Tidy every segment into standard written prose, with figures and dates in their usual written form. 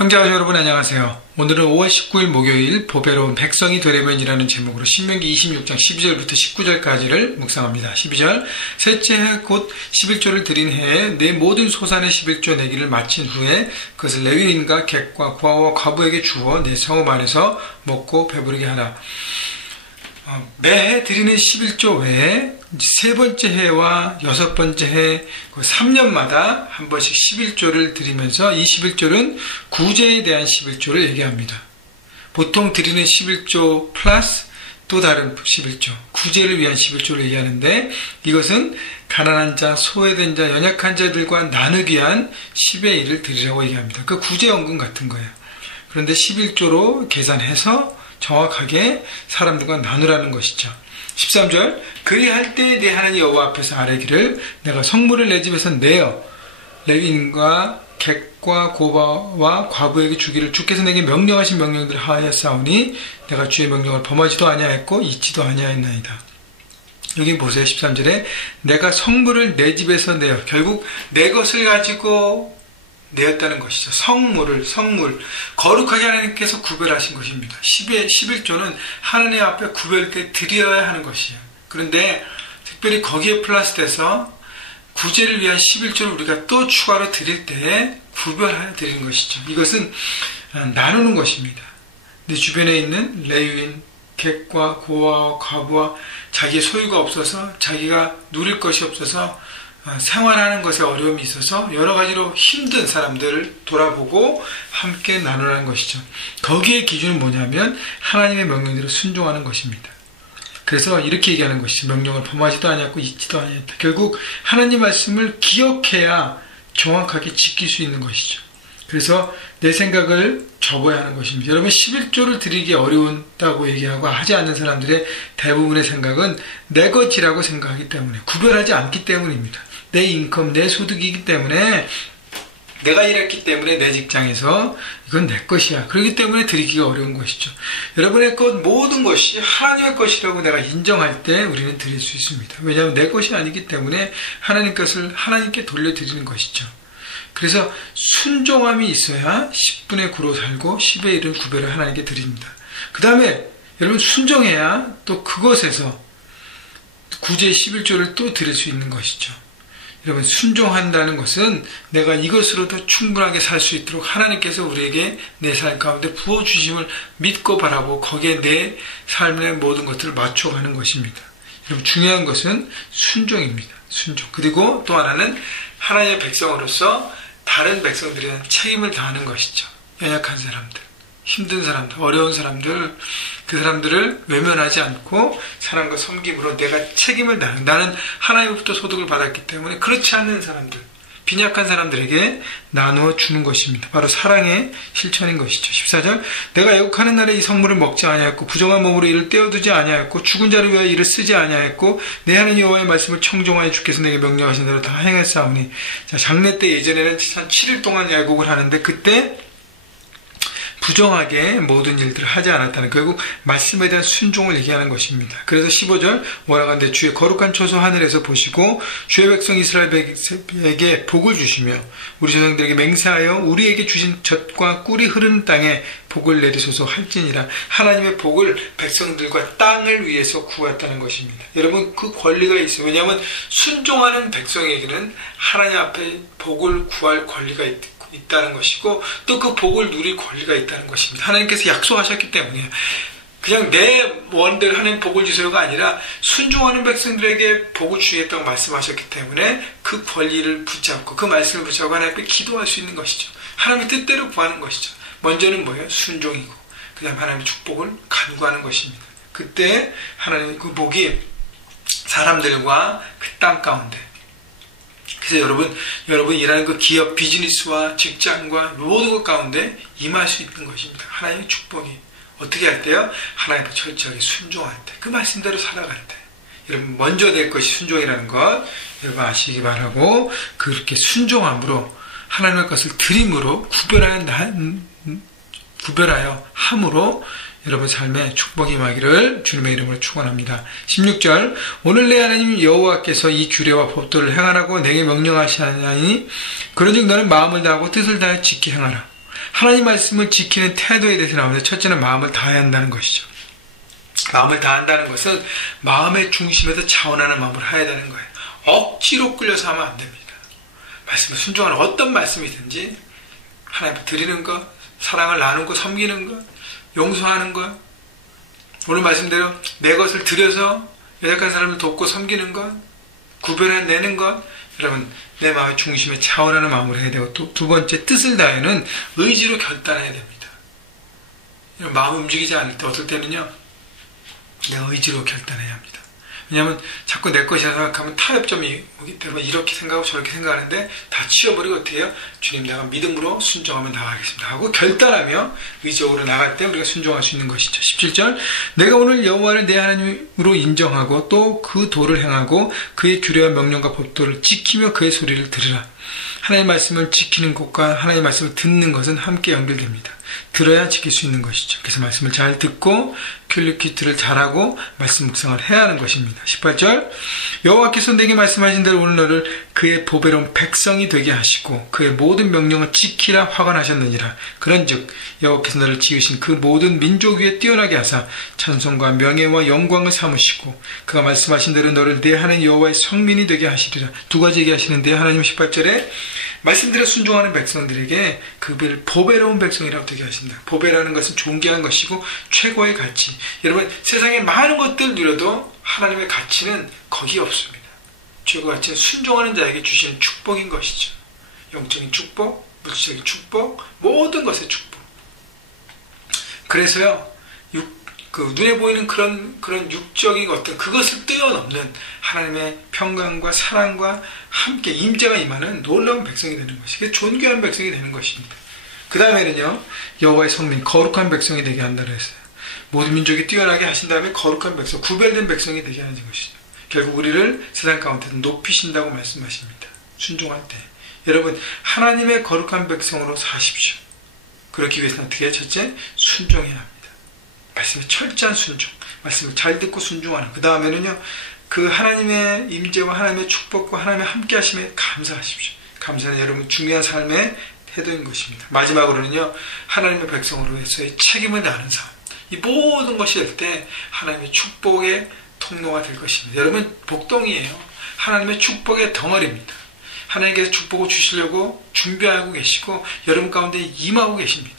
형제자매 여러분 안녕하세요. 오늘은 5월 19일 목요일 보배로운 백성이 되려면이라는 제목으로 신명기 26장 12절부터 19절까지를 묵상합니다. 12절 셋째 해 곧 11조를 드린 해에 내 모든 소산의 11조 내기를 마친 후에 그것을 레위인과 객과 고아와 과부에게 주어 내 성읍 안에서 먹고 배부르게 하라. 매해 드리는 11조 외에 세 번째 해와 여섯 번째 해, 3년마다 한 번씩 11조를 드리면서 이 11조는 구제에 대한 11조를 얘기합니다. 보통 드리는 11조 플러스 또 다른 11조, 구제를 위한 11조를 얘기하는데 이것은 가난한 자, 소외된 자, 연약한 자들과 나누기 위한 10의 1을 드리라고 얘기합니다. 그 구제연금 같은 거예요. 그런데 11조로 계산해서 정확하게 사람들과 나누라는 것이죠. 13절 그리할 때 내 하나님 여호와 앞에서 아뢰기를 내가 성물을 내 집에서 내어 레위인과 객과 고아와 과부에게 주기를 주께서 내게 명령하신 명령들을 하였사오니 내가 주의 명령을 범하지도 아니하였고 잊지도 아니하였나이다. 여기 보세요. 13절에 내가 성물을 내 집에서 내어, 결국 내 것을 가지고 내었다는 것이죠. 성물, 거룩하게 하나님께서 구별하신 것입니다. 11조는 하나님 앞에 구별때 드려야 하는 것이에요. 그런데 특별히 거기에 플러스돼서 구제를 위한 11조를 우리가 또 추가로 드릴 때에 구별하여 드리는 것이죠. 이것은 나누는 것입니다. 내 주변에 있는 레위인, 객과 고아와 과부와 자기의 소유가 없어서 자기가 누릴 것이 없어서 생활하는 것에 어려움이 있어서 여러 가지로 힘든 사람들을 돌아보고 함께 나누라는 것이죠. 거기에 기준은 뭐냐면 하나님의 명령대로 순종하는 것입니다. 그래서 이렇게 얘기하는 것이죠. 명령을 범하지도 아니었고 잊지도 아니었다. 결국 하나님 말씀을 기억해야 정확하게 지킬 수 있는 것이죠. 그래서 내 생각을 접어야 하는 것입니다. 여러분 11조를 드리기 어려운다고 얘기하고 하지 않는 사람들의 대부분의 생각은 내 것이라고 생각하기 때문에 구별하지 않기 때문입니다. 내 인컴, 내 소득이기 때문에 내가 일했기 때문에 내 직장에서 이건 내 것이야. 그렇기 때문에 드리기가 어려운 것이죠. 여러분의 것 모든 것이 하나님의 것이라고 내가 인정할 때 우리는 드릴 수 있습니다. 왜냐하면 내 것이 아니기 때문에 하나님 것을 하나님께 돌려드리는 것이죠. 그래서 순종함이 있어야 10분의 9로 살고 10의 1을 구별을 하나님께 드립니다. 그 다음에 여러분 순종해야 또 그것에서 구제 11조를 또 드릴 수 있는 것이죠. 여러분 순종한다는 것은 내가 이것으로도 충분하게 살 수 있도록 하나님께서 우리에게 내 삶 가운데 부어주심을 믿고 바라고 거기에 내 삶의 모든 것들을 맞춰가는 것입니다. 여러분 중요한 것은 순종입니다. 순종. 그리고 또 하나는 하나님의 백성으로서 다른 백성들에 대한 책임을 다하는 것이죠. 연약한 사람들, 힘든 사람들, 어려운 사람들, 그 사람들을 외면하지 않고 사랑과 섬김으로 내가 책임을 다하는, 나는 하나님으로부터 소득을 받았기 때문에 그렇지 않은 사람들, 빈약한 사람들에게 나누어 주는 것입니다. 바로 사랑의 실천인 것이죠. 14절 내가 애국하는 날에 이 성물을 먹지 아니하였고 부정한 몸으로 이를 떼어두지 아니하였고 죽은 자를 위하여 이를 쓰지 아니하였고 내 하나님 여호와의 말씀을 청종하여 주께서 내게 명령하신 대로 다 행했사오니. 자, 장례 때 예전에는 한 7일 동안 애국을 하는데 그때 부정하게 모든 일들을 하지 않았다는, 결국 말씀에 대한 순종을 얘기하는 것입니다. 그래서 15절 뭐라간데 주의 거룩한 초소 하늘에서 보시고 주의 백성 이스라엘에게 복을 주시며 우리 조상들에게 맹세하여 우리에게 주신 젖과 꿀이 흐르는 땅에 복을 내리소서 할지니라. 하나님의 복을 백성들과 땅을 위해서 구했다는 것입니다. 여러분 그 권리가 있어요. 왜냐하면 순종하는 백성에게는 하나님 앞에 복을 구할 권리가 있다는 것이고 또 그 복을 누릴 권리가 있다는 것입니다. 하나님께서 약속하셨기 때문에 그냥 내 원대로 하나님 복을 주세요가 아니라 순종하는 백성들에게 복을 주겠다고 말씀하셨기 때문에 그 권리를 붙잡고 그 말씀을 붙잡고 하나님 앞에 기도할 수 있는 것이죠. 하나님의 뜻대로 구하는 것이죠. 먼저는 뭐예요? 순종이고 그 다음에 하나님의 축복을 간구하는 것입니다. 그때 하나님의 그 복이 사람들과 그 땅 가운데, 그래서 여러분 일하는 그 기업, 비즈니스와 직장과 모든 것 가운데 임할 수 있는 것입니다. 하나님의 축복이 어떻게 할 때요? 하나님 앞에 철저하게 순종할 때, 그 말씀대로 살아갈 때. 여러분 먼저 될 것이 순종이라는 것 여러분 아시기 바라고, 그렇게 순종함으로 하나님의 것을 드림으로 구별하여 함으로 여러분 삶에 축복이 임하기를 주님의 이름으로 축원합니다. 16절 오늘 내 하나님 여호와께서 이 규례와 법도를 행하라고 내게 명령하시나니 그런즉 너는 마음을 다하고 뜻을 다해 지키 행하라. 하나님 말씀을 지키는 태도에 대해서 나오는데 첫째는 마음을 다해야 한다는 것이죠. 마음을 다한다는 것은 마음의 중심에서 자원하는 마음을 해야 되는 거예요. 억지로 끌려서 하면 안 됩니다. 말씀을 순종하는 어떤 말씀이든지 하나님 드리는 것, 사랑을 나누고 섬기는 것, 용서하는 것, 오늘 말씀대로 내 것을 들여서 연약한 사람을 돕고 섬기는 것, 구별해내는 것, 여러분 내 마음의 중심에 자원하는 마음으로 해야 되고, 또 두 번째 뜻을 다해는 의지로 결단해야 됩니다. 이런 마음이 움직이지 않을 때 어떨 때는요, 내가 의지로 결단해야 합니다. 왜냐하면 자꾸 내 것이라 생각하면 타협점이 오기 때문에 이렇게 생각하고 저렇게 생각하는데 다 치워버리고 어떻게 해요? 주님 내가 믿음으로 순종하면 나가겠습니다 하고 결단하며 의지적으로 나갈 때 우리가 순종할 수 있는 것이죠. 17절 내가 오늘 여호와를 내 하나님으로 인정하고 또 그 도를 행하고 그의 규례와 명령과 법도를 지키며 그의 소리를 들으라. 하나님의 말씀을 지키는 것과 하나님의 말씀을 듣는 것은 함께 연결됩니다. 들어야 지킬 수 있는 것이죠. 그래서 말씀을 잘 듣고 큐리키트를 잘하고 말씀 묵상을 해야 하는 것입니다. 18절 여호와께서 내게 말씀하신 대로 오늘 너를 그의 보배로운 백성이 되게 하시고 그의 모든 명령을 지키라 화관하셨느니라. 그런즉 여호와께서 너를 지으신 그 모든 민족 위에 뛰어나게 하사 찬송과 명예와 영광을 삼으시고 그가 말씀하신 대로 너를 내 하나님 여호와의 성민이 되게 하시리라. 두 가지 얘기하시는데 하나님 18절에 말씀대로 순종하는 백성들에게 그를 보배로운 백성이라고 되게 하신다. 보배라는 것은 존귀한 것이고 최고의 가치. 여러분 세상에 많은 것들 누려도 하나님의 가치는 거기 없습니다. 최고의 가치는 순종하는 자에게 주시는 축복인 것이죠. 영적인 축복, 물질적인 축복, 모든 것의 축복. 그래서요 눈에 보이는 그런 육적인 어떤 그것을 뛰어넘는 하나님의 평강과 사랑과 함께 임재가 임하는 놀라운 백성이 되는 것이 존귀한 백성이 되는 것입니다. 그 다음에는요 여호와의 성민 거룩한 백성이 되게 한다고 했어요. 모든 민족이 뛰어나게 하신 다음에 거룩한 백성 구별된 백성이 되게 하는 것이죠. 결국 우리를 세상 가운데서 높이신다고 말씀하십니다. 순종할 때 여러분 하나님의 거룩한 백성으로 사십시오. 그렇기 위해서는 어떻게 해요? 첫째 순종해야 합니다. 말씀에 철저한 순종, 말씀을 잘 듣고 순종하는. 그 다음에는요, 그 하나님의 임재와 하나님의 축복과 하나님의 함께 하심에 감사하십시오. 감사는 여러분 중요한 삶의 태도인 것입니다. 마지막으로는요, 하나님의 백성으로서의 책임을 다하는 삶. 이 모든 것이 될 때 하나님의 축복의 통로가 될 것입니다. 여러분 복덩이에요. 하나님의 축복의 덩어리입니다. 하나님께서 축복을 주시려고 준비하고 계시고 여러분 가운데 임하고 계십니다.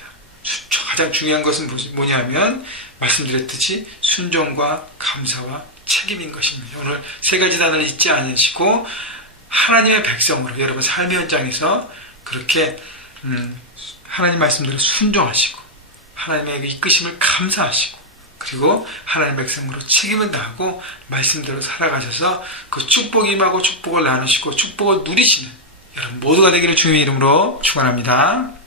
가장 중요한 것은 뭐냐면 말씀드렸듯이 순종과 감사와 책임인 것입니다. 오늘 세 가지 단어를 잊지 않으시고 하나님의 백성으로 여러분 삶의 현장에서 그렇게 하나님 말씀대로 순종하시고 하나님의 이끄심을 감사하시고 그리고 하나님의 백성으로 책임을 다하고 말씀대로 살아가셔서 그 축복이 임하고 축복을 나누시고 축복을 누리시는 여러분 모두가 되기를 주님의 이름으로 축원합니다.